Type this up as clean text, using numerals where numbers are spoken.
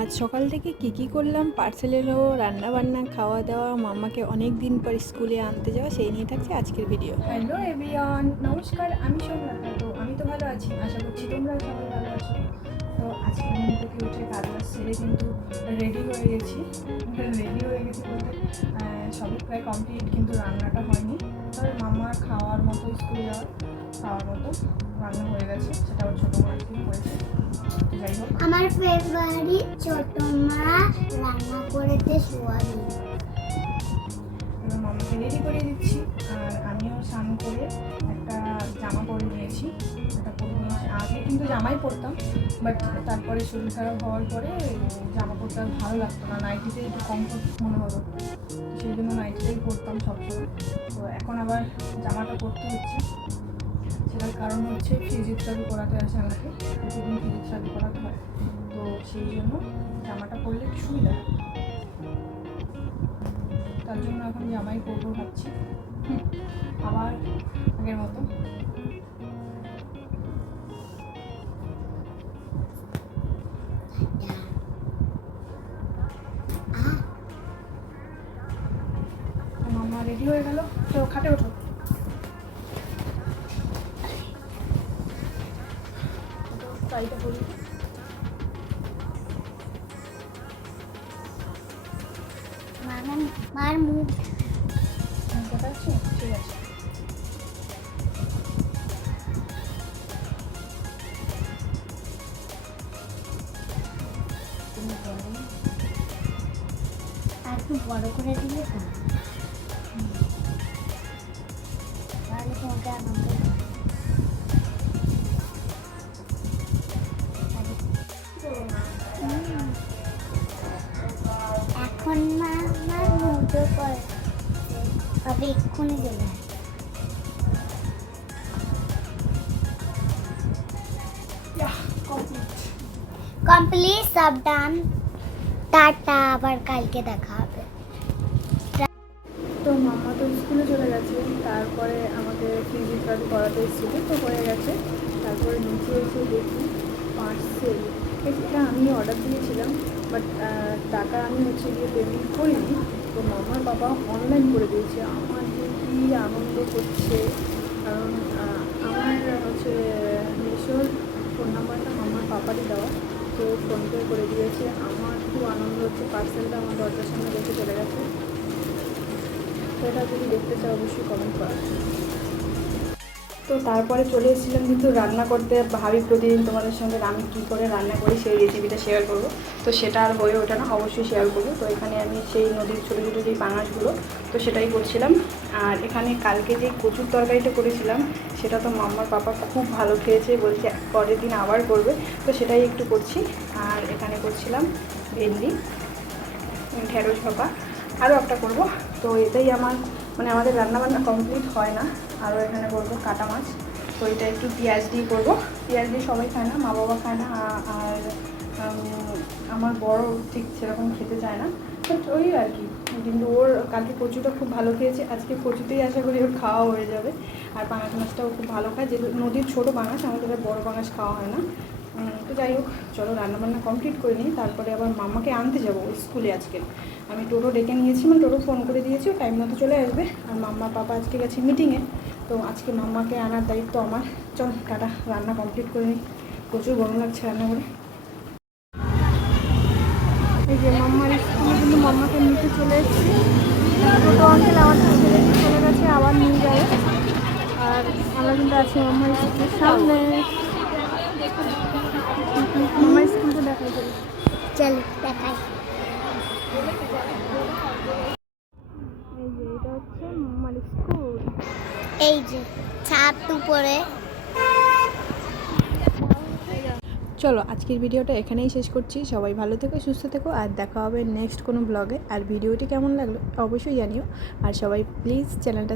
আজ সকাল থেকে কী করলাম, পার্সেল এলো, রান্নাবান্না, খাওয়া দাওয়া, মাম্মাকে অনেক দিন পর স্কুলে আনতে যাওয়া, সেই নিয়ে থাকছে আজকের ভিডিও। হ্যালো এভরিওয়ান, নমস্কার, আমি সোমনাথ। তো আমি তো ভালো আছি, আশা করছি তোমরা সবাই ভালো আছো। তো আজকে ঘুম থেকে উঠে কাজ সেরে কিন্তু রেডি হয়ে গেছি বলতে সবই প্রায় কমপ্লিট, কিন্তু রান্নাটা হয়নি। তবে মাম্মার খাওয়ার মতো, স্কুলে খাওয়ার মতো রান্না হয়ে গেছে, সেটা ওর ছোটো মা একদিন করেছে। যাই হোক, আমার ফেভারিট ছোট মা রান্না করেছে সোয়াবিন। এবার মামাকে রেডি করে দিচ্ছি, আর আমিও স্নান করে একটা জামা পরে নিয়েছি। এটা পরে নিয়েছি, আগে কিন্তু জামাই পরতাম, বাট তারপরে শরীর খারাপ হওয়ার পরে জামা পরতে আর ভালো লাগতো না, নাইটিতে একটু কমফোর্ট মনে হলো, সেই জন্য নাইটিটাই পরতাম সবসময়। তো এখন আবার জামাটা পরতে হচ্ছে। সেটার কারণ হচ্ছে ফিজিওথেরাপি করাতে আসে আমাকে, প্রতিদিন ফিজিওথেরাপি করাতে হয়, তো সেই জন্য জামাটা পরলে একটু সুবিধা হয়। তার জন্য এখন জামাই পরবো ভাবছি, আবার আগের মতো। মামা রেডি হয়ে গেল, তো খাটে ওঠো। শাড়িটা পরি, মার মুখ কথা আছে, ঠিক আছে। আর একটু বড় করে দিলে তো তাহলে তোমাকে আনন্দ এখন মা আমার মুখে করে তবে এক্ষুনি গেলে কমপ্লিট, সব ডান। টাটা, আবার কালকে দেখা হবে। তো মামা তো স্কুলে চলে গেছে, তারপরে আমাকে ফিজিওথেরাপি করাতে এসেছিল, তো হয়ে গেছে। তারপরে নিচে এসে দেখি পার্সেল, এটা আমি অর্ডার দিয়েছিলাম, বাট টাকা আমি গিয়ে পেমেন্ট করিনি। তো মামার বাবা অনলাইন করে দিয়েছে। আমার যে কী আনন্দ হচ্ছে, কারণ আমার মিশোর ফোন নাম্বারটা মামার পাপারই দেওয়া, তো ফোনপে করে দিয়েছে। আমার খুব আনন্দ হচ্ছে, পার্সেলটা আমার দরজার সামনে রেখে চলে গেছে। তো এটা যদি দেখতে চাও অবশ্যই কমেন্ট করা। তো তারপরে চলে এসেছিলাম কিন্তু রান্না করতে, ভাবি প্রতিদিন তোমাদের সঙ্গে আমি কী করে রান্না করি সেই রেসিপিটা শেয়ার করবো, তো সেটা আর হয়ে ওঠে না, অবশ্যই শেয়ার করবো। তো এখানে আমি সেই নদীর ছোটো ছোটো যেই পাঙাশগুলো, তো সেটাই করছিলাম। আর এখানে কালকে যে কচুর তরকারিটা করেছিলাম, সেটা তো মাম্মার পাপা খুব ভালো খেয়েছে, বলছে পরের দিন আবার করবে, তো সেটাই একটু করছি। আর এখানে করছিলাম ভেন্ডি, ঢেঁড়স ভাপা, আরও একটা করব। তো এটাই আমার আমাদের রান্নাবান্না কমপ্লিট হয় না। আরও এখানে করবো কাটা মাছ, তো এটা একটু পেঁয়াজ দিয়ে করবো। পেঁয়াজ দিয়ে সবাই খায় না, মা বাবা খায় না, আর আমার বড় ঠিক সেরকম খেতে চায় না, বাট ওই আর কি। কিন্তু ওর কালকে কচুটা খুব ভালো খেয়েছে, আজকে কচুতেই আশা করি ওর খাওয়া হয়ে যাবে। আর পাঙাশ মাছটাও খুব ভালো খায়, যেহেতু নদীর ছোটো পাঙাশ, আমাদের বড় পাঙাশ খাওয়া হয় না। তো যাই হোক, চলো রান্নাবান্না কমপ্লিট করে নিই, তারপরে আবার মাম্মাকে আনতে যাবো স্কুলে। আজকে আমি টোটো ডেকে নিয়েছি, টোটো ফোন করে দিয়েছি, টাইম মতো চলে আসবে। আর মাম্মা পাপা আজকে গেছে মিটিংয়ে, তো আজকে মাম্মাকে আনার দায়িত্ব আমার। চল টাটা, রান্না কমপ্লিট করে নিই, প্রচুর গরম লাগছে রান্না করে। এই যে মাম্মার স্কুলে কিন্তু মাম্মাকে নিতে চলে এসেছি। টোটো আঙ্কেল আমার ছেলে চলে গেছে, আবার নিয়ে যাবে। আর আমরা কিন্তু আছি মাম্মার স্কুলের সামনে। মাম্মার স্কুলটা দেখাই চলো, চল দেখাই। এই যে এটা হচ্ছে মাম্মার স্কুল, এই যে ছাদ উপরে। চলো আজকের ভিডিওটা এখানেই শেষ করছি। সবাই ভালো থেকো, সুস্থ থেকো, আর দেখা হবে নেক্সট কোনো ব্লগে। আর ভিডিওটি কেমন লাগলো অবশ্যই জানিও, আর সবাই প্লিজ চ্যানেলটা